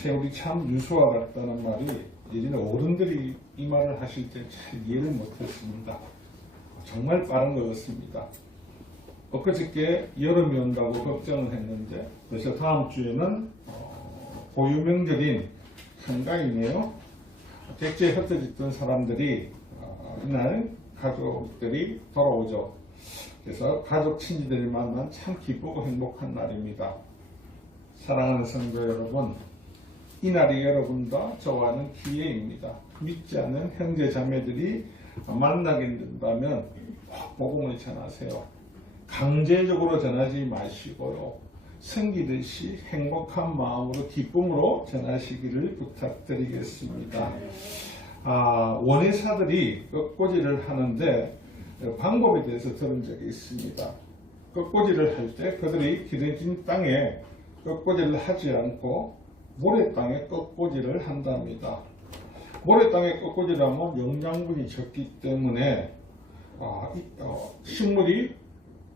세월이 참 유수와 같다는 말이 예전에 어른들이 이 말을 하실 때 잘 이해를 못했습니다. 정말 빠른 것 같습니다. 엊그저께 여름이 온다고 걱정을 했는데 벌써 다음 주에는 고유 명절인 한가위네요. 객지에 흩어졌던 사람들이 이날 가족들이 돌아오죠. 그래서 가족 친지들을 만난 참 기쁘고 행복한 날입니다. 사랑하는 성도 여러분, 이 날이 여러분과 저와는 기회입니다. 믿지 않는 형제 자매들이 만나게 된다면 복음을 전하세요. 강제적으로 전하지 마시고요. 섬기듯이 행복한 마음으로 기쁨으로 전하시기를 부탁드리겠습니다. 원예사들이 꺾꽂이를 하는데 방법에 대해서 들은 적이 있습니다. 꺾꽂이를 할 때 그들이 기름진 땅에 꺾꽂이를 하지 않고 모래땅에 꺾꽂이를 한답니다. 모래땅에 꺾꽂이를 하면 영양분이 적기 때문에 식물이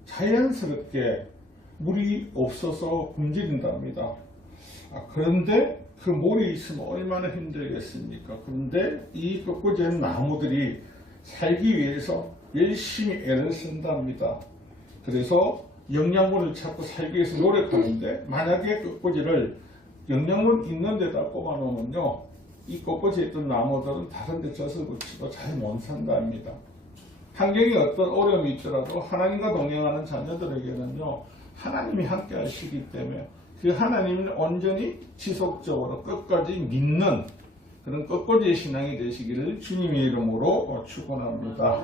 자연스럽게 물이 없어서 굶주린답니다. 그런데 그 물이 있으면 얼마나 힘들겠습니까? 그런데 이 꺾꽂이한 나무들이 살기 위해서 열심히 애를 쓴답니다. 그래서 영양분을 찾고 살기 위해서 노력하는데 만약에 꺾꽂이를 영양분 있는 데다 꼽아 놓으면요, 이 꺾꽂이에 있던 나무들은 다른 데 젖을 붙이고 잘 못 산답니다. 환경에 어떤 어려움이 있더라도 하나님과 동행하는 자녀들에게는요, 하나님이 함께 하시기 때문에 그 하나님을 온전히 지속적으로 끝까지 믿는 그런 꺾꽂이의 신앙이 되시기를 주님의 이름으로 축원합니다.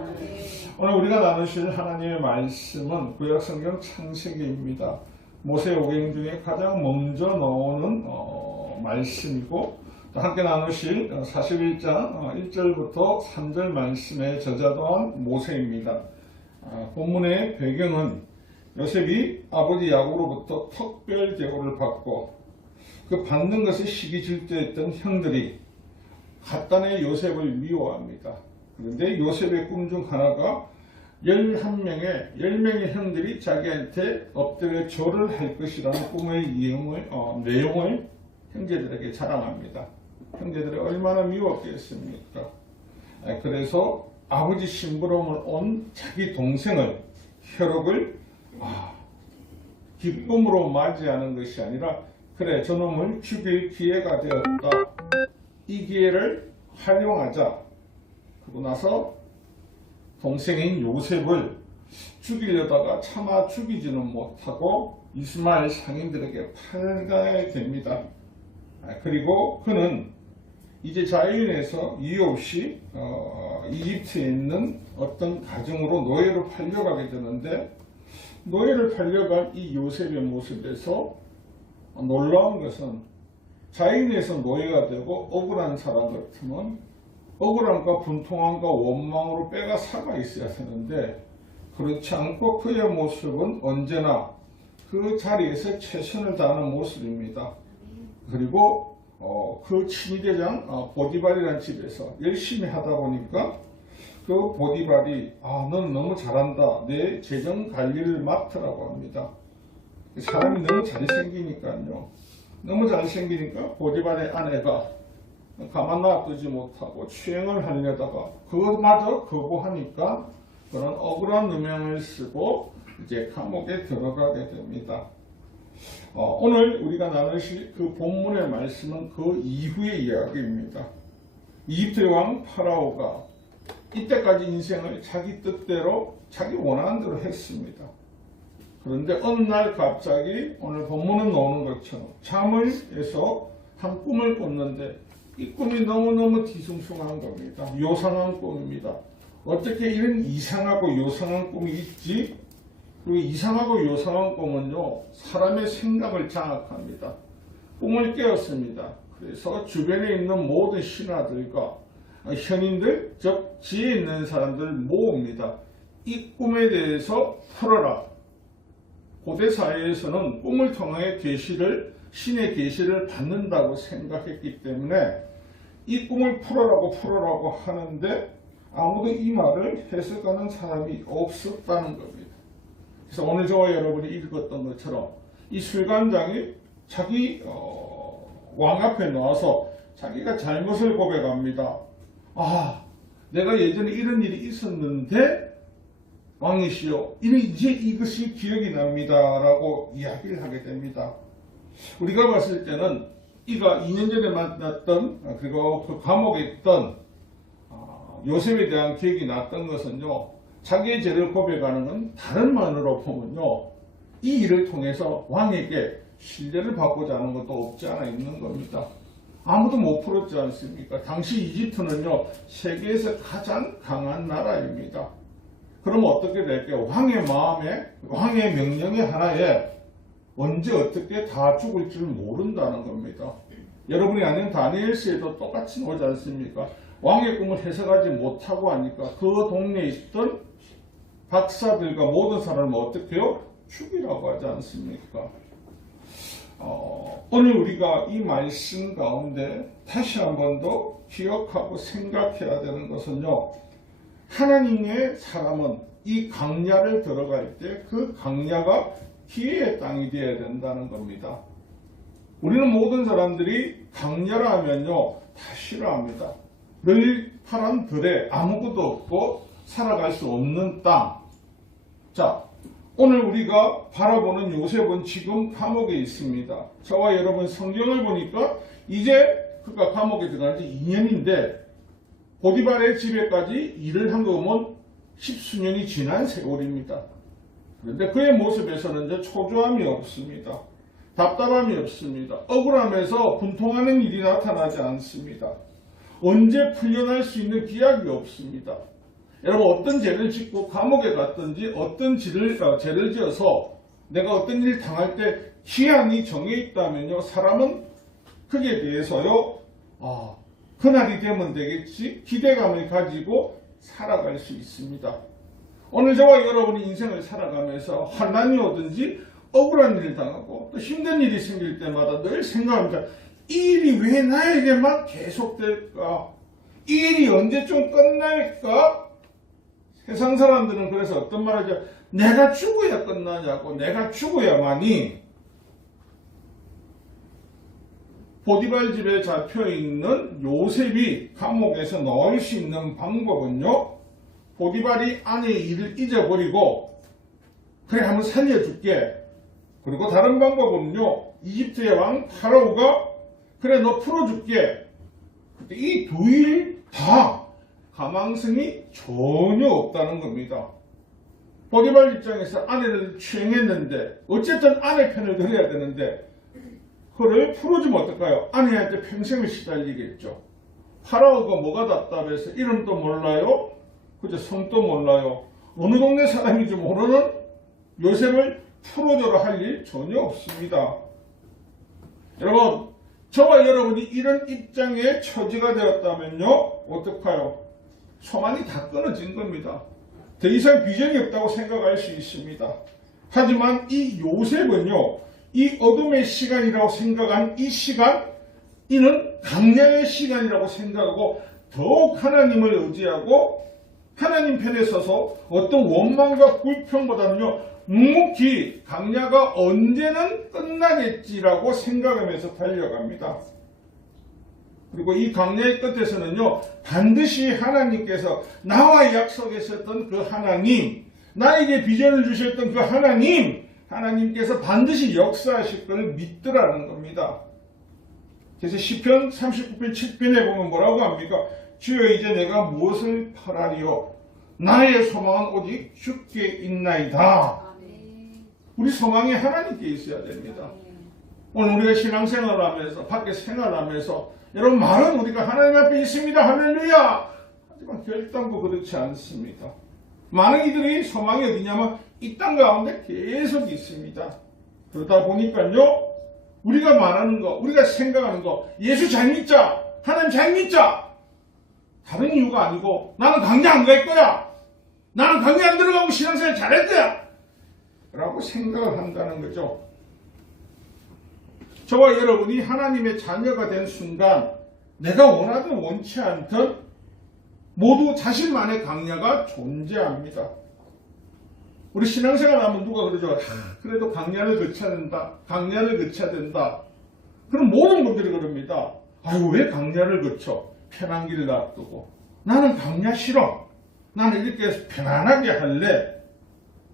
오늘 우리가 나누실 하나님의 말씀은 구약성경 창세기입니다. 모세오경 중에 가장 먼저 나오는 말씀이고, 또 함께 나누실 41장 1절부터 3절 말씀의 저자 또한 모세입니다. 본문의 배경은 요셉이 아버지 야곱으로부터 특별 대우를 받고 그 받는 것에 시기 질투했던 형들이 갓단의 요셉을 미워합니다. 그런데 요셉의 꿈 중 하나가 10명의 형들이 자기한테 엎드려 절을 할 것이라는 꿈의 내용을 형제들에게 자랑합니다. 형제들이 얼마나 미웠겠습니까? 그래서 아버지 심부름을 온 자기 동생을 혈육을 기쁨으로 맞이하는 것이 아니라, 그래 저놈을 죽일 기회가 되었다, 이 기회를 활용하자. 그러고 나서 동생인 요셉을 죽이려다가 차마 죽이지는 못하고 이스마엘 상인들에게 팔게 됩니다. 그리고 그는 이제 자유인에서 이유 없이 이집트에 있는 어떤 가정으로 노예로 팔려가게 되는데, 노예를 팔려간 이 요셉의 모습에서 놀라운 것은 자유인에서 노예가 되고 억울한 사람 같으면 억울함과 분통함과 원망으로 뼈가 삭아 있어야 하는데, 그렇지 않고 그의 모습은 언제나 그 자리에서 최선을 다하는 모습입니다. 그리고 그 친위대장 보디발이라는 집에서 열심히 하다 보니까 그 보디발이 넌 너무 잘한다, 내 재정 관리를 맡으라고 합니다. 사람이 너무 잘생기니까요. 너무 잘생기니까 보디발의 아내가 가만 놔두지 못하고 추행을 하려다가 그것마저 거부하니까 그런 억울한 누명을 쓰고 이제 감옥에 들어가게 됩니다. 오늘 우리가 나누실 그 본문의 말씀은 그 이후의 이야기입니다. 이집트 왕 파라오가 이때까지 인생을 자기 뜻대로 자기 원하는 대로 했습니다. 그런데 어느 날 갑자기 오늘 본문은 나오는 것처럼 잠을 에서 한 꿈을 꿨는데 이 꿈이 너무너무 뒤숭숭한 겁니다. 요상한 꿈입니다. 어떻게 이런 이상하고 요상한 꿈이 있지? 그리고 이상하고 요상한 꿈은요, 사람의 생각을 장악합니다. 꿈을 깨었습니다. 그래서 주변에 있는 모든 신하들과 현인들, 즉 지혜 있는 사람들을 모읍니다. 이 꿈에 대해서 풀어라. 고대 사회에서는 꿈을 통해 신의 계시를 받는다고 생각했기 때문에 이 꿈을 풀어라고 하는데 아무도 이 말을 해석하는 사람이 없었다는 겁니다. 그래서 오늘 저와 여러분이 읽었던 것처럼 이 술관장이 자기 왕 앞에 나와서 자기가 잘못을 고백합니다. 아, 내가 예전에 이런 일이 있었는데 왕이시여, 이제 이것이 기억이 납니다. 라고 이야기를 하게 됩니다. 우리가 봤을 때는 이가 2년 전에 만났던, 그리고 그 감옥에 있던 요셉에 대한 기억이 났던 것은요, 자기의 죄를 고백하는 건 다른 말로 보면요, 이 일을 통해서 왕에게 신뢰를 받고자 하는 것도 없지 않아 있는 겁니다. 아무도 못 풀었지 않습니까? 당시 이집트는요, 세계에서 가장 강한 나라입니다. 그러면 어떻게 될까요? 왕의 마음에, 왕의 명령의 하나에 언제 어떻게 다 죽을 줄 모른다는 겁니다. 여러분이 아는 다니엘서에도 똑같이 오지 않습니까? 왕의 꿈을 해석하지 못하고 하니까 그 동네에 있던 박사들과 모든 사람을 어떻게 해요? 죽이라고 하지 않습니까? 오늘 우리가 이 말씀 가운데 다시 한 번 더 기억하고 생각해야 되는 것은요, 하나님의 사람은 이 강야를 들어갈 때 그 강야가 기회의 땅이 되어야 된다는 겁니다. 우리는 모든 사람들이 강야라 하면요, 다 싫어합니다. 늘 파란 들에 아무것도 없고 살아갈 수 없는 땅. 자, 오늘 우리가 바라보는 요셉은 지금 감옥에 있습니다. 저와 여러분 성경을 보니까 이제 그가 감옥에 들어간 지 2년인데 보디발의 집에까지 일을 한 거 보면 10수년이 지난 세월입니다. 그런데 그의 모습에서는 이제 초조함이 없습니다. 답답함이 없습니다. 억울함에서 분통하는 일이 나타나지 않습니다. 언제 풀려날 수 있는 기약이 없습니다. 여러분, 어떤 죄를 짓고 감옥에 갔든지 어떤 죄를 지어서 내가 어떤 일을 당할 때 기한이 정해 있다면요, 사람은 그에 대해서요, 그날이 되면 되겠지 기대감을 가지고 살아갈 수 있습니다. 오늘 저와 여러분이 인생을 살아가면서 환난이 오든지 억울한 일을 당하고 또 힘든 일이 생길 때마다 늘 생각합니다. 이 일이 왜 나에게만 계속될까? 이 일이 언제쯤 끝날까? 세상 사람들은 그래서 어떤 말 하죠? 내가 죽어야 끝나냐고, 내가 죽어야만이. 보디발 집에 잡혀있는 요셉이 감옥에서 나올 수 있는 방법은요, 보디발이 아내의 일을 잊어버리고, 그래, 한번 살려줄게. 그리고 다른 방법은요, 이집트의 왕 파라오가, 그래, 너 풀어줄게. 이 두 일 다 가망성이 전혀 없다는 겁니다. 보디발 입장에서 아내를 추행했는데, 어쨌든 아내 편을 들어야 되는데, 그를 풀어주면 어떨까요? 아내한테 평생을 시달리겠죠. 파라오가 뭐가 답답해서 이름도 몰라요? 그저 성도 몰라요? 어느 동네 사람인지 모르는 요셉을 풀어줘라 할 일 전혀 없습니다. 여러분, 저와 여러분이 이런 입장에 처지가 되었다면요, 어떡해요? 소망이 다 끊어진 겁니다. 더 이상 비전이 없다고 생각할 수 있습니다. 하지만 이 요셉은요, 이 어둠의 시간이라고 생각한 이 시간, 이는 강야의 시간이라고 생각하고 더욱 하나님을 의지하고 하나님 편에 서서 어떤 원망과 불평보다는요, 묵묵히 강야가 언제는 끝나겠지라고 생각하면서 달려갑니다. 그리고 이 강야의 끝에서는요, 반드시 하나님께서 나와 약속했었던 그 하나님, 나에게 비전을 주셨던 그 하나님께서 반드시 역사하실 걸 믿더라는 겁니다. 그래서 시편 39편 7편에 보면 뭐라고 합니까? 주여, 이제 내가 무엇을 바라리요? 나의 소망은 오직 주께 있나이다. 우리 소망이 하나님께 있어야 됩니다. 오늘 우리가 신앙생활을 하면서, 밖에 생활하면서, 여러분, 말은 우리가 하나님 앞에 있습니다. 할렐루야! 하지만 결단코 그렇지 않습니다. 많은 이들이 소망이 어디냐면 이 땅 가운데 계속 있습니다. 그러다 보니까요, 우리가 말하는 거, 우리가 생각하는 거, 예수 잘 믿자, 하나님 잘 믿자, 다른 이유가 아니고 나는 강야 안 갈 거야, 나는 강야 안 들어가고 신앙생활 잘할 거야 라고 생각을 한다는 거죠. 저와 여러분이 하나님의 자녀가 된 순간 내가 원하든 원치 않든 모두 자신만의 강야가 존재합니다. 우리 신앙생활 하면 누가 그러죠? 그래도 강야를 거쳐야 된다. 강야를 거쳐야 된다. 그럼 모든 분들이 그럽니다. 아이고, 왜 강야를 거쳐? 편한 길을 놔두고. 나는 강야 싫어. 나는 이렇게 편안하게 할래.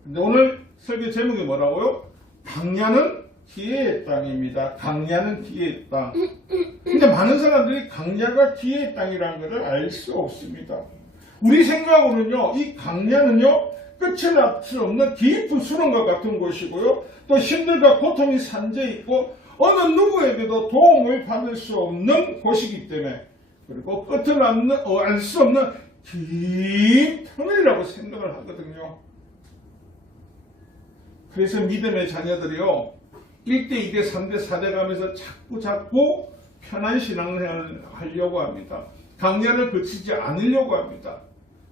근데 오늘 설교 제목이 뭐라고요? 강야는 기회의 땅입니다. 강야는 기회의 땅. 근데 많은 사람들이 강야가 기회의 땅이라는 것을 알 수 없습니다. 우리 생각으로는요, 이 강야는요, 끝을 날 수 없는 깊은 수렁과 같은 곳이고요, 또 힘들과 고통이 산재 있고, 어느 누구에게도 도움을 받을 수 없는 곳이기 때문에, 그리고 끝을 알 수 없는 긴 터널이라고 생각을 하거든요. 그래서 믿음의 자녀들이요, 1대, 2대, 3대, 4대 가면서 자꾸 편한 신앙생활을 하려고 합니다. 강야를 거치지 않으려고 합니다.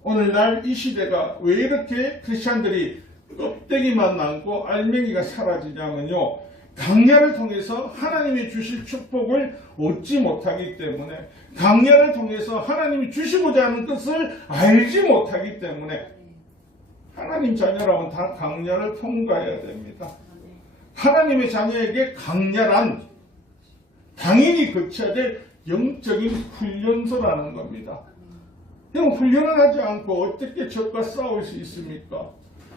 오늘날 이 시대가 왜 이렇게 크리스찬들이 껍데기만 남고 알맹이가 사라지냐면요, 강야를 통해서 하나님이 주실 축복을 얻지 못하기 때문에, 강야를 통해서 하나님이 주시고자 하는 뜻을 알지 못하기 때문에, 하나님 자녀라면 다 강야를 통과해야 됩니다. 하나님의 자녀에게 강야란 당연히 거쳐야 될 영적인 훈련소라는 겁니다. 형, 훈련을 하지 않고 어떻게 적과 싸울 수 있습니까?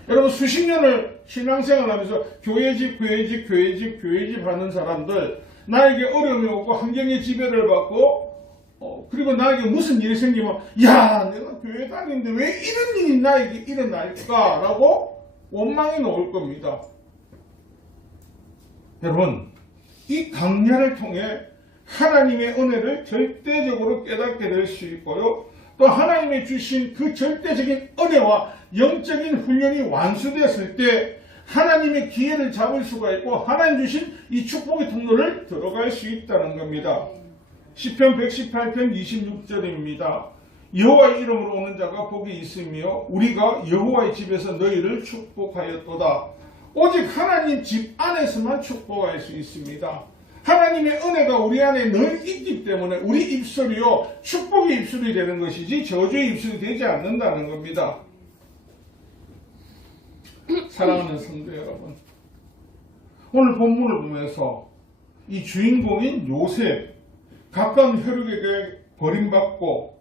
여러분, 수십 년을 신앙생활 하면서 교회 집 하는 사람들, 나에게 어려움이 오고 환경의 지배를 받고, 그리고 나에게 무슨 일이 생기면, 야, 내가 교회 다니는데 왜 이런 일이 나에게 일어날까? 라고 원망이 나올 겁니다. 여러분, 이 강야를 통해 하나님의 은혜를 절대적으로 깨닫게 될 수 있고요, 또 하나님이 주신 그 절대적인 은혜와 영적인 훈련이 완수되었을 때 하나님의 기회를 잡을 수가 있고, 하나님 주신 이 축복의 통로를 들어갈 수 있다는 겁니다. 시편 118편 26절입니다. 여호와의 이름으로 오는 자가 복이 있으며 우리가 여호와의 집에서 너희를 축복하였도다. 오직 하나님 집 안에서만 축복할 수 있습니다. 하나님의 은혜가 우리 안에 늘 있기 때문에 우리 입술이요, 축복의 입술이 되는 것이지 저주의 입술이 되지 않는다는 겁니다. 사랑하는 성도 여러분, 오늘 본문을 보면서 이 주인공인 요셉, 가까운 혈육에게 버림받고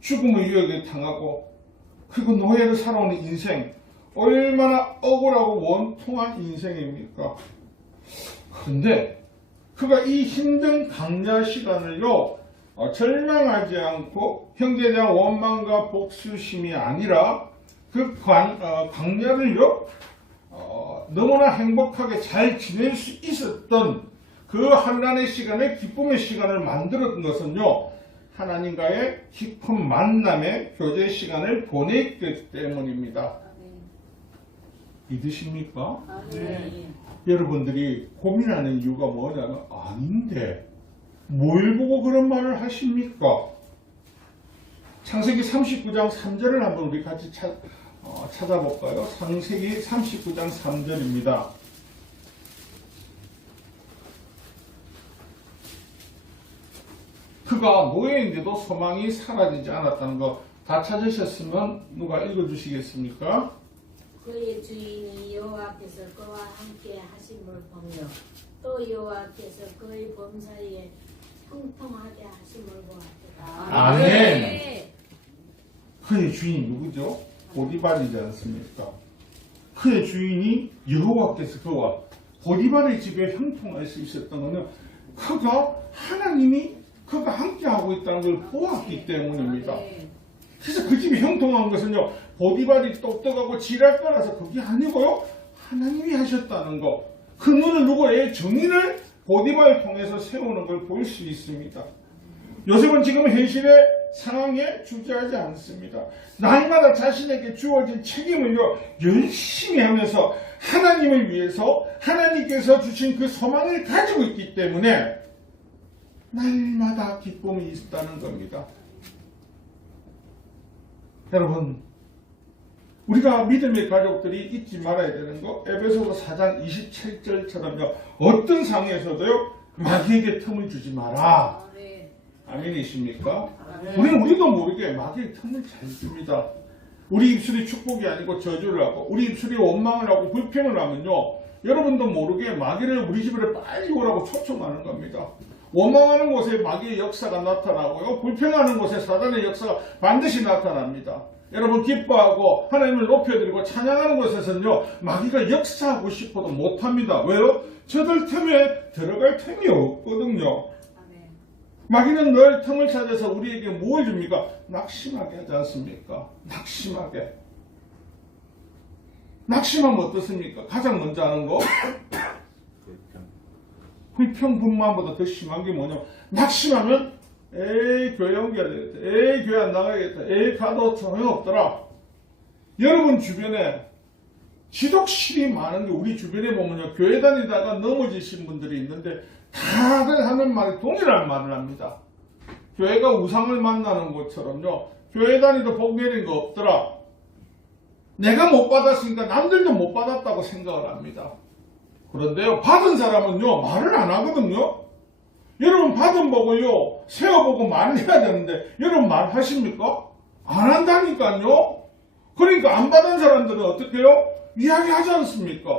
죽음의 위협에 당하고, 그리고 노예를 살아오는 인생, 얼마나 억울하고 원통한 인생입니까? 그런데 그가 이 힘든 강야 시간을요, 절망하지 않고 형제에 대한 원망과 복수심이 아니라 그 강야를요, 너무나 행복하게 잘 지낼 수 있었던 그 환난의 시간에 기쁨의 시간을 만들었던 것은요, 하나님과의 깊은 만남의 교제 시간을 보냈기 때문입니다. 믿으십니까? 여러분들이 고민하는 이유가 뭐냐면, 아닌데 뭘 보고 그런 말을 하십니까? 창세기 39장 3절을 한번 우리 같이 찾아볼까요? 창세기 39장 3절입니다. 그가 노예인데도 소망이 사라지지 않았다는 거 다 찾으셨으면 누가 읽어주시겠습니까? 그의 주인이 여호와께서 그와 함께 하심을 보며 또 여호와께서 그의 범사에 형통하게 하심을 보았다. 아멘. 그의 주인이 누구죠? 보디발이지 않습니까? 그의 주인이 여호와께서 그와 보디발의 집에 형통할 수 있었던 것은 그가 하나님이 그가 함께하고 있다는 걸 보았기 때문입니다. 그래서 그 집이 형통한 것은요, 보디발이 똑똑하고 지랄 거라서 그게 아니고요, 하나님이 하셨다는 거. 그 눈을 누구의 정의를 보디발을 통해서 세우는 걸 볼 수 있습니다. 요셉은 지금 현실의 상황에 주저하지 않습니다. 날마다 자신에게 주어진 책임을요, 열심히 하면서 하나님을 위해서 하나님께서 주신 그 소망을 가지고 있기 때문에 날마다 기쁨이 있다는 겁니다. 여러분, 우리가 믿음의 가족들이 잊지 말아야 되는 거, 에베소서 4장 27절처럼요, 어떤 상황에서도요, 마귀에게 틈을 주지 마라. 아멘이십니까? 우리도 모르게 마귀의 틈을 잘 줍니다. 우리 입술이 축복이 아니고 저주를 하고, 우리 입술이 원망을 하고 불평을 하면요, 여러분도 모르게 마귀를 우리 집으로 빨리 오라고 초청하는 겁니다. 원망하는 곳에 마귀의 역사가 나타나고요. 불평하는 곳에 사단의 역사가 반드시 나타납니다. 여러분 기뻐하고 하나님을 높여드리고 찬양하는 곳에서는요. 마귀가 역사하고 싶어도 못합니다. 왜요? 저들 틈에 들어갈 틈이 없거든요. 마귀는 늘 틈을 찾아서 우리에게 무엇을 줍니까? 낙심하게 하지 않습니까? 낙심하게. 낙심하면 어떻습니까? 가장 먼저 하는 거 불평 분만보다 더 심한 게 뭐냐면 낙심하면 에이 교회 옮겨야 되겠다. 에이 교회 안 나가야겠다. 에이 가도 소용없더라. 여러분 주변에 지독실이 많은 게 우리 주변에 보면요. 교회 다니다가 넘어지신 분들이 있는데 다들 하는 말이 동일한 말을 합니다. 교회가 우상을 만나는 것처럼요. 교회 다니도 복 내린 거 없더라. 내가 못 받았으니까 남들도 못 받았다고 생각을 합니다. 그런데요. 받은 사람은요. 말을 안 하거든요. 여러분 받은 보고요. 세워보고 말을 해야 되는데 여러분 말하십니까? 안 한다니까요. 그러니까 안 받은 사람들은 어떻게 해요? 이야기하지 않습니까?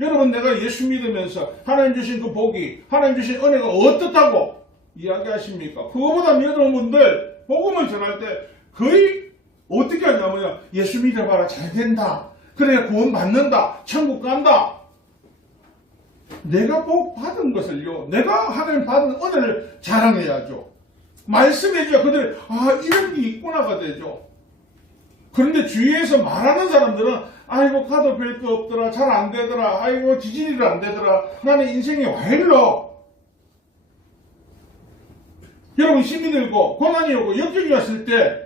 여러분 내가 예수 믿으면서 하나님 주신 그 복이 하나님 주신 은혜가 어떻다고 이야기하십니까? 그거보다 여러분들 복음을 전할 때 거의 어떻게 하냐면요. 예수 믿어봐라 잘 된다. 그래 구원 받는다. 천국 간다. 내가 복 받은 것을요. 내가 하나님 받은 은혜를 자랑해야죠. 말씀해줘야 그들이 이런 게 있구나가 되죠. 그런데 주위에서 말하는 사람들은 아이고 가도 별거 없더라. 잘 안 되더라. 아이고 지진이도 안 되더라. 나는 인생이 왜 이러. 여러분 힘이 들고 고난이 오고 역경이 왔을 때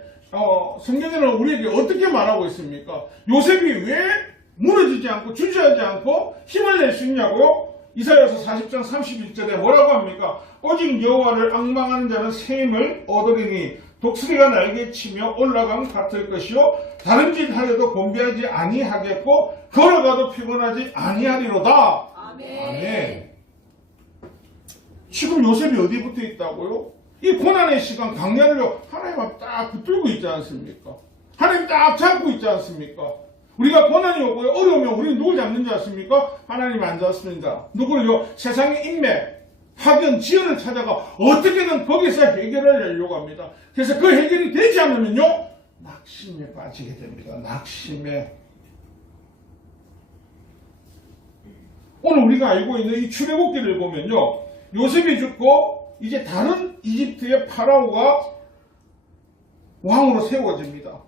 성경에는 우리에게 어떻게 말하고 있습니까? 요셉이 왜 무너지지 않고 주저하지 않고 힘을 낼 수 있냐고요? 이사야서 40장 31절에 뭐라고 합니까? 오직 여호와를 앙망하는 자는 새 힘을 얻으리니 독수리가 날개치며 올라감 같을 것이요 다른 짓 하려도 곤비하지 아니하겠고 걸어가도 피곤하지 아니하리로다. 아멘. 아멘. 지금 요셉이 어디 붙어 있다고요? 이 고난의 시간 강야를요 하나님 앞 딱 붙들고 있지 않습니까? 하나님 딱 잡고 있지 않습니까? 우리가 고난이 오고요 어려우면 우리는 누굴 잡는지 아십니까? 하나님 안 잡습니다. 누구를요? 세상의 인맥 학연, 지연을 찾아가 어떻게든 거기서 해결을 하려고 합니다. 그래서 그 해결이 되지 않으면요 낙심에 빠지게 됩니다. 낙심에. 오늘 우리가 알고 있는 이 출애굽기를 보면요 요셉이 죽고 이제 다른 이집트의 파라오가 왕으로 세워집니다.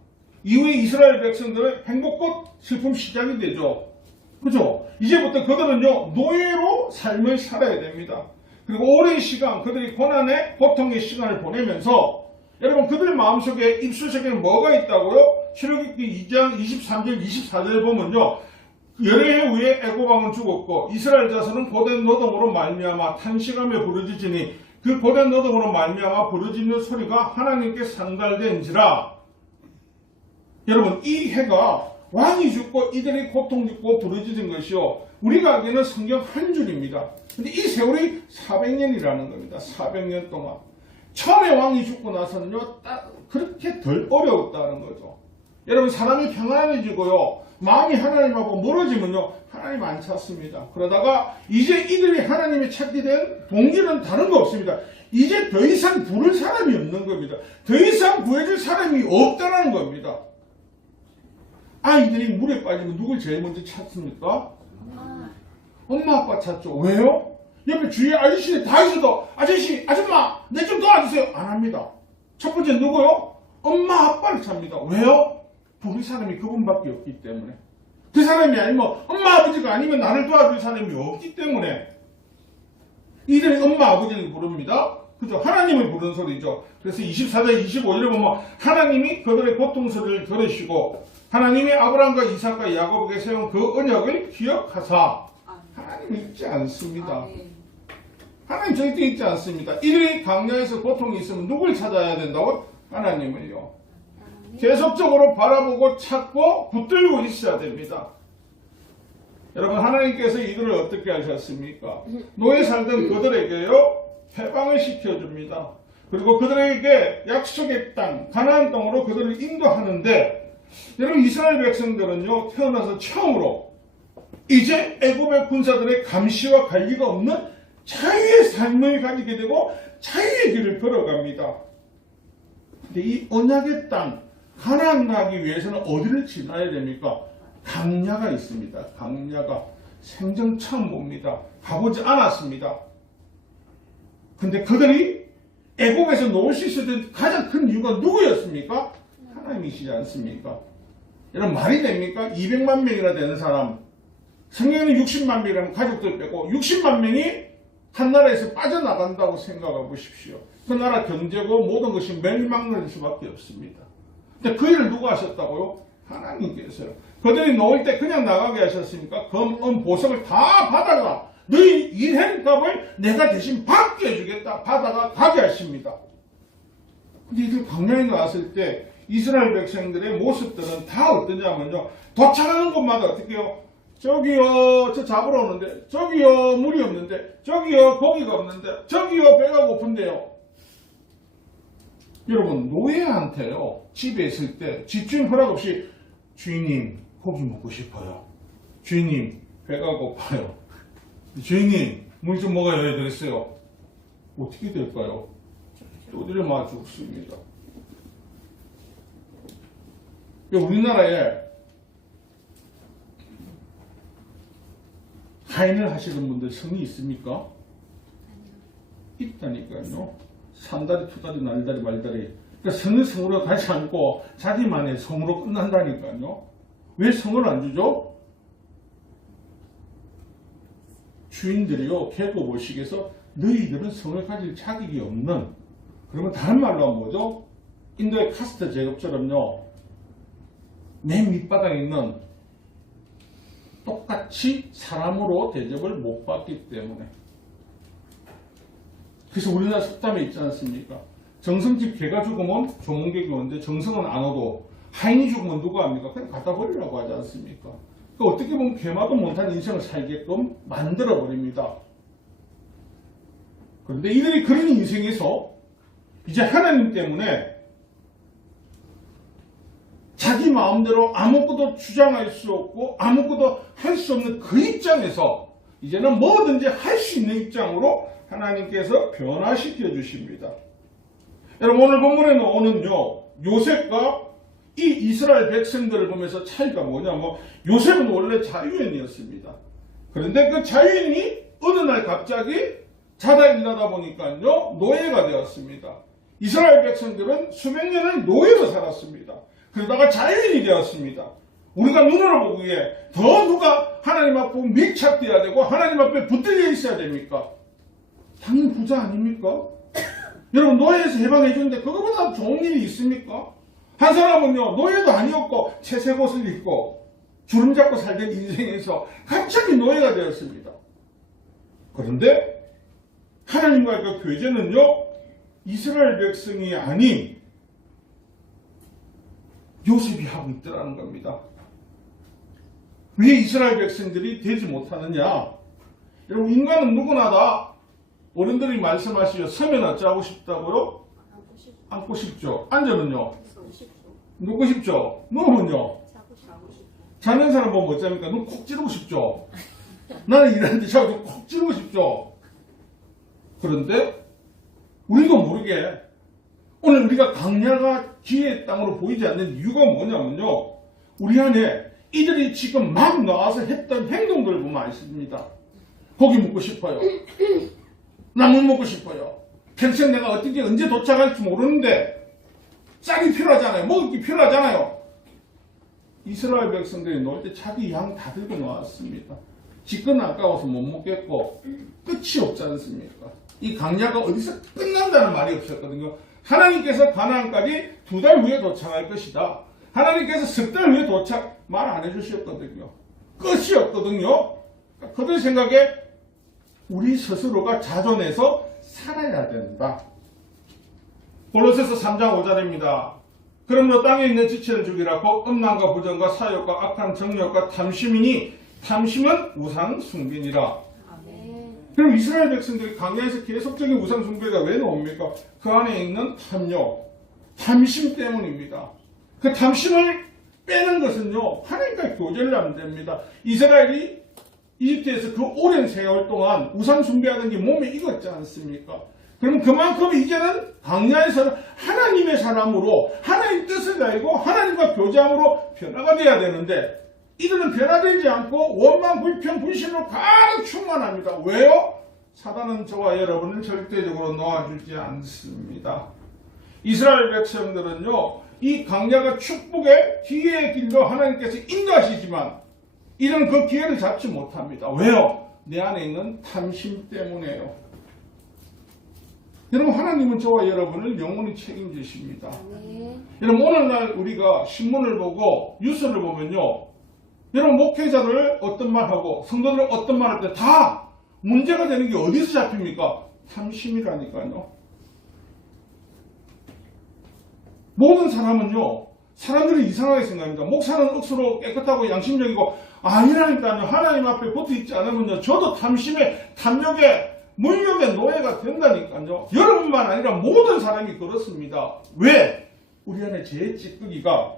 이후에 이스라엘 백성들은 행복꽃 슬픔 시작이 되죠. 그죠? 이제부터 그들은요 노예로 삶을 살아야 됩니다. 그리고 오랜 시간 그들이 고난의 고통의 시간을 보내면서 여러분 그들 마음속에 입술속에는 뭐가 있다고요? 출애굽기 2장 23절 24절 보면요 열해 후에 애고방은 죽었고 이스라엘 자손은 고된 노동으로 말미암아 탄식하며 부르짖으니 그 고된 노동으로 말미암아 부르짖는 소리가 하나님께 상달된지라. 여러분 이 해가 왕이 죽고 이들이 고통 죽고 부르짖은 것이요 우리가 알기에는 성경 한 줄입니다. 근데 이 세월이 400년이라는 겁니다. 400년 동안 처음에 왕이 죽고 나서는요 딱 그렇게 덜 어려웠다는 거죠. 여러분 사람이 평안해지고요 마음이 하나님하고 멀어지면요 하나님 안 찾습니다. 그러다가 이제 이들이 하나님을 찾게 된 동기는 다른 거 없습니다. 이제 더 이상 부를 사람이 없는 겁니다. 더 이상 구해줄 사람이 없다는 겁니다. 아이들이 물에 빠지면 누굴 제일 먼저 찾습니까? 엄마 아빠 찾죠. 왜요? 옆에 주위에 아저씨들 다 있어도 아저씨 아줌마 내 좀 도와주세요 안 합니다. 첫 번째 누구요? 엄마 아빠를 찾습니다. 왜요? 부를 사람이 그분밖에 없기 때문에. 그 사람이 아니면 엄마 아버지가 아니면 나를 도와줄 사람이 없기 때문에 이들이 엄마 아버지를 부릅니다. 그죠? 하나님을 부르는 소리죠. 그래서 24절 25절에 보면 하나님이 그들의 고통 소리를 들으시고 하나님이 아브라함과 이삭과 야곱에게 세운 그 언약을 기억하사. 하나님 잊지 않습니다. 하나님 절대 잊지 않습니다. 이들이 강야에서 고통이 있으면 누굴 찾아야 된다고? 하나님을요. 계속적으로 바라보고 찾고 붙들고 있어야 됩니다. 여러분 하나님께서 이들을 어떻게 하셨습니까? 노예 살던 그들에게요 해방을 시켜줍니다. 그리고 그들에게 약속의 땅 가나안 땅으로 그들을 인도하는데 여러분 이스라엘 백성들은요 태어나서 처음으로 이제 애굽의 군사들의 감시와 관리가 없는 자유의 삶을 가지게 되고 자유의 길을 걸어갑니다. 근데 이 언약의 땅 가나안 가기 위해서는 어디를 지나야 됩니까? 강야가 있습니다. 강야가 생전 처음 봅니다. 가보지 않았습니다. 근데 그들이 애굽에서 놓을 수 있었던 가장 큰 이유가 누구였습니까? 하나님이시지 않습니까? 여러분 말이 됩니까? 200만 명이나 되는 사람, 성경에는 60만 명이라면 가족들 빼고 60만 명이 한 나라에서 빠져나간다고 생각해 보십시오. 그 나라 경제고 모든 것이 멸망될 수밖에 없습니다. 근데 그 일을 누가 하셨다고요? 하나님께서요. 그들이 놓을 때 그냥 나가게 하셨으니까 검, 은, 보석을 다 받아가 너희 일행 값을 내가 대신 받게 해주겠다. 받아가 가게 하십니다. 근데 이들 광야에 나왔을 때 이스라엘 백성들의 모습들은 다 어떠냐면요. 도착하는 곳마다 어떻게 해요? 저기요 저 잡으러 오는데, 저기요 물이 없는데, 저기요 고기가 없는데, 저기요 배가 고픈데요. 여러분 노예한테요 집에 있을 때 집주인 허락 없이 주인님 고기 먹고 싶어요, 주인님 배가 고파요, 주인님 물 좀 먹어야 되겠어요. 어떻게 될까요? 두드려 맞아 죽습니다. 우리나라에 하인을 하시는 분들 성이 있습니까? 있다니까요. 산다리, 투다리, 날다리, 말다리. 그러니까 성을 성으로 가지 않고 자기만의 성으로 끝난다니까요. 왜 성을 안 주죠? 주인들이요, 계급 의식에서 너희들은 성을 가질 자격이 없는, 그러면 다른 말로 하면 뭐죠? 인도의 카스트 제도처럼요, 맨 밑바닥에 있는 똑같이 사람으로 대접을 못 받기 때문에. 그래서 우리나라 속담에 있지 않습니까? 정성집 개가 죽으면 조문객이 오는데 정성은 안 오고 하인이 죽으면 누가 합니까? 그냥 갖다 버리라고 하지 않습니까? 그러니까 어떻게 보면 개마도 못한 인생을 살게끔 만들어버립니다. 그런데 이들이 그런 인생에서 이제 하나님 때문에 자기 마음대로 아무것도 주장할 수 없고 아무것도 할 수 없는 그 입장에서 이제는 뭐든지 할 수 있는 입장으로 하나님께서 변화시켜 주십니다. 여러분 오늘 본문에 나오는요, 요셉과 이 이스라엘 백성들을 보면서 차이가 뭐냐면, 요셉은 원래 자유인이었습니다. 그런데 그 자유인이 어느 날 갑자기 자다 일어나다 보니까요 노예가 되었습니다. 이스라엘 백성들은 수백 년을 노예로 살았습니다. 그러다가 자유인이 되었습니다. 우리가 눈으로 보기에 더 누가 하나님 앞에 밀착되어야 되고 하나님 앞에 붙들려 있어야 됩니까? 당연히 부자 아닙니까? 여러분 노예에서 해방해 주는데 그거보다 좋은 일이 있습니까? 한 사람은요 노예도 아니었고 채색 옷을 입고 주름 잡고 살던 인생에서 갑자기 노예가 되었습니다. 그런데 하나님과의 그 교제는요 이스라엘 백성이 아닌 요셉이 하고 있더라는 겁니다. 왜 이스라엘 백성들이 되지 못하느냐? 여러분 인간은 누구나 다 어른들이 말씀하시죠. 서면 어찌하고 싶다고요? 앉고 싶죠. 앉으면요? 눕고 싶죠. 누우면요? 자는 사람 보면 어쩌니까 눈 콕 찌르고 싶죠. 나는 일하는데 자꾸 콕 찌르고 싶죠. 그런데 우리도 모르게 오늘 우리가 강야가 기회의 땅으로 보이지 않는 이유가 뭐냐면요, 우리 안에 이들이 지금 막 나와서 했던 행동들을 보면 알습니다. 고기 먹고 싶어요. 나물 먹고 싶어요. 평생 내가 어떻게 언제 도착할지 모르는데 짝이 필요하잖아요. 먹을 게 필요하잖아요. 이스라엘 백성들이 놀 때 자기 양 다 들고 나왔습니다. 지건 아까워서 못 먹겠고 끝이 없지 않습니까? 이 강야가 어디서 끝난다는 말이 없었거든요. 하나님께서 가나안까지 2달 후에 도착할 것이다. 하나님께서 10달 후에 도착 말 안 해주셨거든요. 끝이 없거든요. 그들 생각에 우리 스스로가 자존해서 살아야 된다. 골로새서 3장 5절입니다. 그러므로 땅에 있는 지체를 죽이라. 곧 음란과 부정과 사욕과 악한 정욕과 탐심이니 탐심은 우상 숭배니라. 그럼 이스라엘 백성들이 광야에서 계속적인 우상 숭배가 왜 나옵니까? 그 안에 있는 탐욕, 탐심 때문입니다. 그 탐심을 빼는 것은요, 하나님과 교제를 하면 됩니다. 이스라엘이 이집트에서 그 오랜 세월 동안 우상 숭배하던 게 몸에 익었지 않습니까? 그럼 그만큼 이제는 광야에서는 하나님의 사람으로 하나님 뜻을 알고 하나님과 교제함으로 변화가 돼야 되는데 이들은 변화되지 않고 원망, 불평, 불신으로 가득 충만합니다. 왜요? 사단은 저와 여러분을 절대적으로 놓아주지 않습니다. 이스라엘 백성들은요, 이 광야가 축복의 기회의 길로 하나님께서 인도하시지만 이들은 그 기회를 잡지 못합니다. 왜요? 내 안에 있는 탐심 때문에요. 여러분, 하나님은 저와 여러분을 영원히 책임지십니다. 여러분, 오늘날 우리가 신문을 보고 뉴스를 보면요, 여러분, 목회자들 어떤 말하고 성도들 어떤 말할 때 다 문제가 되는 게 어디서 잡힙니까? 탐심이라니까요. 모든 사람은요, 사람들이 이상하게 생각합니다. 목사는 억수로 깨끗하고 양심적이고 아니라니까요. 하나님 앞에 붙어 있지 않으면요, 저도 탐심에, 탐욕에, 물욕의 노예가 된다니까요. 여러분만 아니라 모든 사람이 그렇습니다. 왜? 우리 안에 죄의 찌꺼기가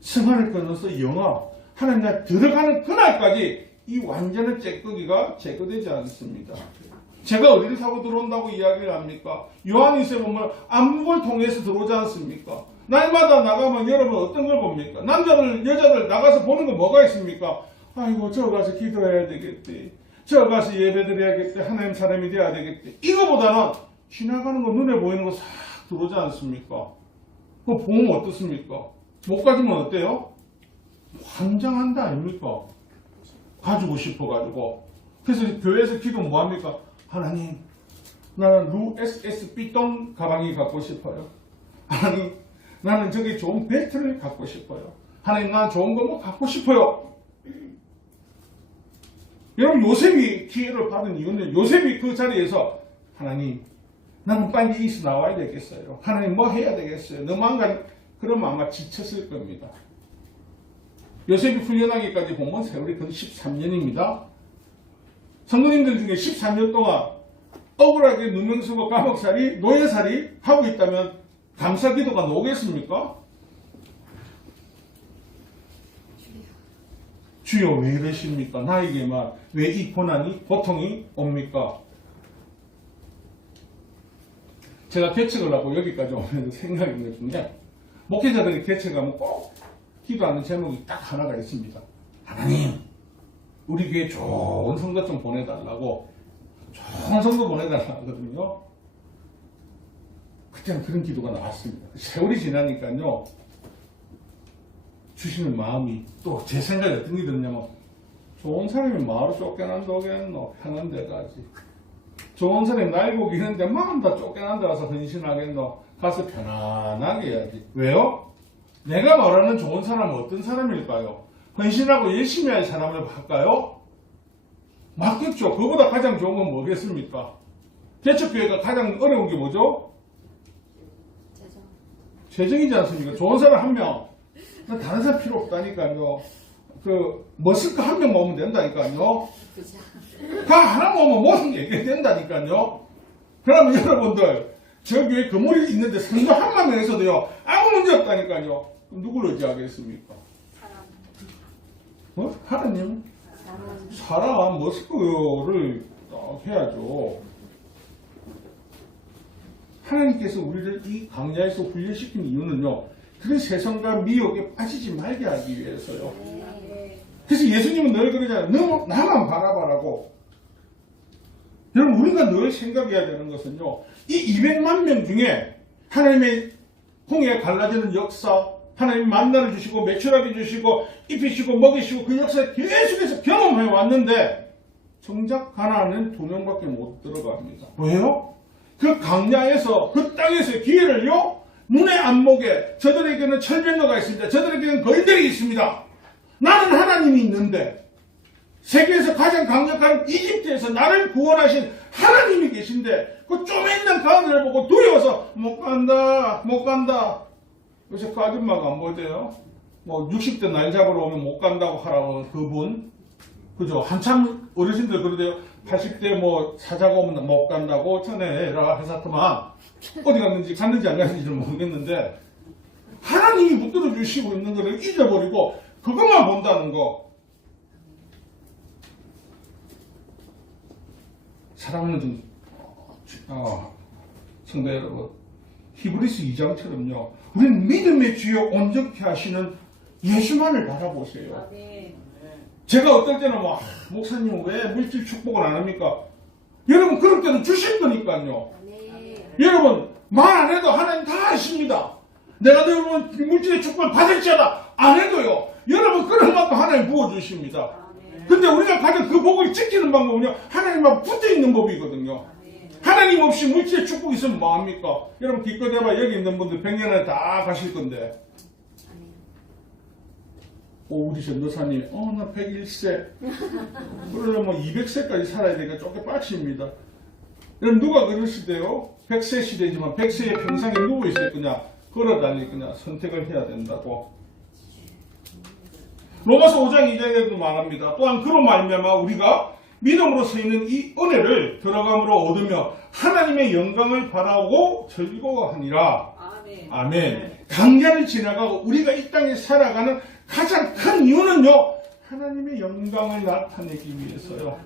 생활을 끊어서 영화, 하나님 나라에 들어가는 그날까지 이 완전한 찌꺼기가 제거되지 않습니다. 제가 어디를 타고 들어온다고 이야기를 합니까? 요한일서에 보면 안목을 통해서 들어오지 않습니까? 날마다 나가면 여러분 어떤 걸 봅니까? 남자들, 여자들 나가서 보는 거 뭐가 있습니까? 아이고, 저 가서 기도해야 되겠대. 저 가서 예배 드려야겠대. 하나님 사람이 돼야 되겠대. 이거보다는 지나가는 거, 눈에 보이는 거 싹 들어오지 않습니까? 그거 보면 어떻습니까? 못 가지면 어때요? 환장한다 아닙니까? 가지고 싶어가지고. 그래서 교회에서 기도 뭐합니까? 하나님, 나는 루 SSB 똥 가방이 갖고 싶어요. 하나님, 나는 저기 좋은 벨트를 갖고 싶어요. 하나님, 나는 좋은 거 뭐 갖고 싶어요. 여러분, 요셉이 기회를 받은 이유는 요셉이 그 자리에서 하나님, 나는 빨리 여기서 나와야 되겠어요. 하나님, 뭐 해야 되겠어요. 너만 가, 그러면 아마 지쳤을 겁니다. 요셉이 풀려나기까지 보면 세월이 근 13년입니다. 성도님들 중에 13년 동안 억울하게 누명쓰고 감옥살이, 노예살이 하고 있다면 감사기도가 나오겠습니까? 주여 왜 이러십니까? 나에게만 왜 이 고난이, 고통이 옵니까? 제가 개척을 하고 여기까지 오면서 생각한 것 중에 목회자들이 개척하면 꼭 기도하는 제목이 딱 하나가 있습니다. 하나님, 우리 교회 좋은 성도 좀 보내달라고, 좋은 성도 보내달라고 하거든요. 그때는 그런 기도가 나왔습니다. 세월이 지나니까요, 주시는 마음이 또 제 생각에 어떤 게 들었냐면, 좋은 사람이 마을을 쫓겨난다겠노, 편한 데 가지. 좋은 사람이 날고 기는데 마음 다 쫓겨난 데 가서 헌신하겠노, 가서 편안하게 해야지. 왜요? 내가 말하는 좋은 사람은 어떤 사람일까요? 헌신하고 열심히 할 사람을 할까요? 맞겠죠. 그보다 가장 좋은 건 뭐겠습니까? 개척교회가 가장 어려운 게 뭐죠? 재정이지 않습니까? 좋은 사람 한 명, 다른 사람 필요 없다니까요. 머슬까 한 명 모으면 된다니까요. 다 하나 모으면 모든 게 해결된다니까요. 그러면 여러분들, 저 교회 건물이 있는데 성도 한 명에서도요, 아무 문제 없다니까요. 그럼 누굴 의지하겠습니까? 하나님? 사람, 머스크를 해야죠. 하나님께서 우리를 이 광야에서 훈련시킨 이유는요, 그런 세상과 미혹에 빠지지 말게 하기 위해서요. 그래서 예수님은 늘 그러잖아요. 너 나만 바라봐라고. 여러분, 우리가 늘 생각해야 되는 것은요, 이 200만 명 중에 하나님의 홍해 갈라지는 역사, 하나님 만나를 주시고 매출하게 주시고 입히시고 먹이시고 그 역사에 계속해서 경험해 왔는데 정작 가나안은 2명밖에 못 들어갑니다. 왜요? 그 광야에서, 그 땅에서의 기회를요, 눈에 안 보게, 저들에게는 철병거가 있습니다. 저들에게는 거인들이 있습니다. 나는 하나님이 있는데, 세계에서 가장 강력한 이집트에서 나를 구원하신 하나님이 계신데, 그 쪼맨난 가운데를 보고 두려워서 못 간다. 요새 그 아줌마가 안 보이대요? 60대 날 잡으러 오면 못 간다고 하라고 그분. 그죠? 한참 어르신들 그러대요. 80대 사자가 오면 못 간다고 전해라 해서더만 어디 갔는지 안 갔는지는 모르겠는데 하나님이 붙들어 주시고 있는 것을 잊어버리고 그것만 본다는 거. 사랑하는 성도 여러분, 히브리서 2장처럼요. 우리는 믿음의 주요 온전케 하시는 예수만을 바라보세요. 제가 어떨 때는 목사님 왜 물질 축복을 안 합니까? 여러분 그럴 때는 주실 거니까요. 여러분 말 안 해도 하나님 다 아십니다. 내가 여러분 물질의 축복을 받을지어다 안 해도요. 여러분 그런 만큼 하나님 부어주십니다. 근데 우리가 가진 그 복을 지키는 방법은요. 하나님만 붙어있는 법이거든요. 하나님 없이 물질의 축복이 있으면 뭐합니까? 여러분 기껏 해봐 여기 있는 분들 100년 안에 다 가실 건데 우리 전도사님 나 101세 그러려면 200세까지 살아야 되니까 쪼개 빠집니다. 여러분 누가 그러시대요? 100세 시대지만 100세의 평상에 누워있을 거냐 걸어다닐 거냐 선택을 해야 된다고. 로마서 5장 2장에도 말합니다. 또한 그로 말미암아 우리가 믿음으로 서 있는 이 은혜를 들어감으로 얻으며 하나님의 영광을 바라고 즐거워하니라. 아멘. 강야를 지나가고 우리가 이 땅에 살아가는 가장 큰 이유는요. 하나님의 영광을 나타내기 위해서요.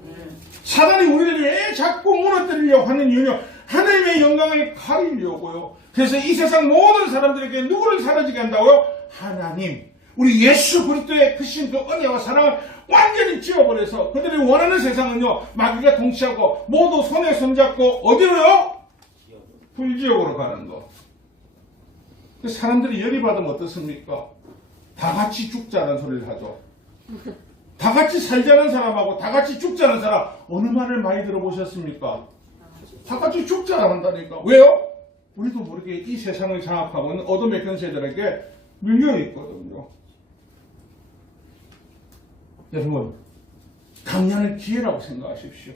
사단이 우리를 왜 자꾸 무너뜨리려고 하는 이유는요. 하나님의 영광을 가리려고요. 그래서 이 세상 모든 사람들에게 누구를 사라지게 한다고요? 하나님. 우리 예수 그리스도의 크신 그 은혜와 사랑을 완전히 지워버려서 그들이 원하는 세상은요. 마귀가 통치하고 모두 손에 손잡고 어디로요? 불지옥으로 가는 거. 사람들이 열이 받으면 어떻습니까? 다 같이 죽자는 소리를 하죠. 다 같이 살자는 사람하고 다 같이 죽자는 사람 어느 말을 많이 들어보셨습니까? 다 같이 죽자라 한다니까. 왜요? 우리도 모르게 이 세상을 장악하고 있는 어둠의 권세들에게 밀려있거든요. 여러분 강야를 기회라고 생각하십시오.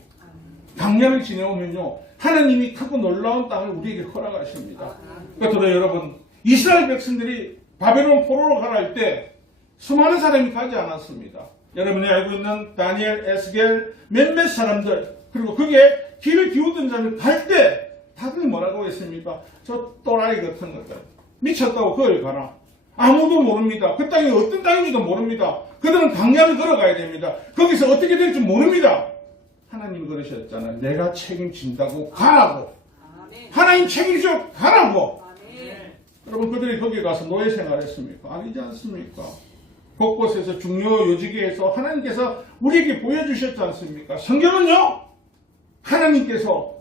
강야를 지내오면요. 하나님이 크고 놀라운 땅을 우리에게 허락하십니다. 그러니까 여러분 이스라엘 백성들이 바벨론 포로로 가라 할 때 수많은 사람이 가지 않았습니다. 여러분이 알고 있는 다니엘, 에스겔 몇몇 사람들 그리고 그게 길을 기우던 자를 갈 때 다들 뭐라고 했습니까? 저 또라이 같은 것들 미쳤다고 거기 가라. 아무도 모릅니다. 그 땅이 어떤 땅인지도 모릅니다. 그들은 강야를 걸어가야 됩니다. 거기서 어떻게 될지 모릅니다. 하나님이 그러셨잖아요. 내가 책임진다고 가라고. 하나님 책임져 가라고. 여러분 그들이 거기 가서 노예 생활했습니까? 아니지 않습니까? 곳곳에서 중요 요직에서 하나님께서 우리에게 보여주셨지 않습니까? 성경은요. 하나님께서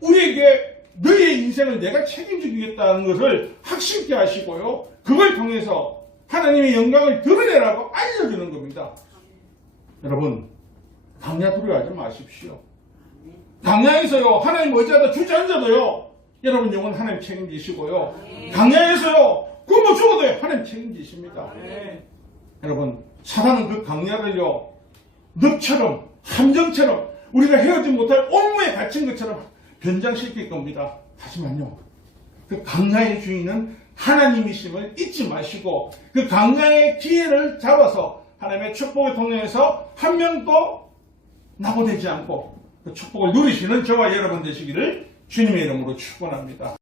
우리에게 너의 인생을 내가 책임지겠다는 것을 확신케 하시고요. 그걸 통해서 하나님의 영광을 드러내라고 알려주는 겁니다. 여러분 강야 두려워하지 마십시오. 강야에서요. 하나님 의지하다 주저앉아도요. 여러분 영혼 하나님 책임지시고요. 강야에서요. 굶어 죽어도요. 하나님 책임지십니다. 여러분 사단은 그 강야를요. 늪처럼 함정처럼 우리가 헤어지지 못할 온무에 갇힌 것처럼 변장시킬 겁니다. 하지만요. 그 강야의 주인은 하나님이심을 잊지 마시고 그 강야의 기회를 잡아서 하나님의 축복을 통해서 한 명도 낙오되지 않고 그 축복을 누리시는 저와 여러분 되시기를 주님의 이름으로 축원합니다.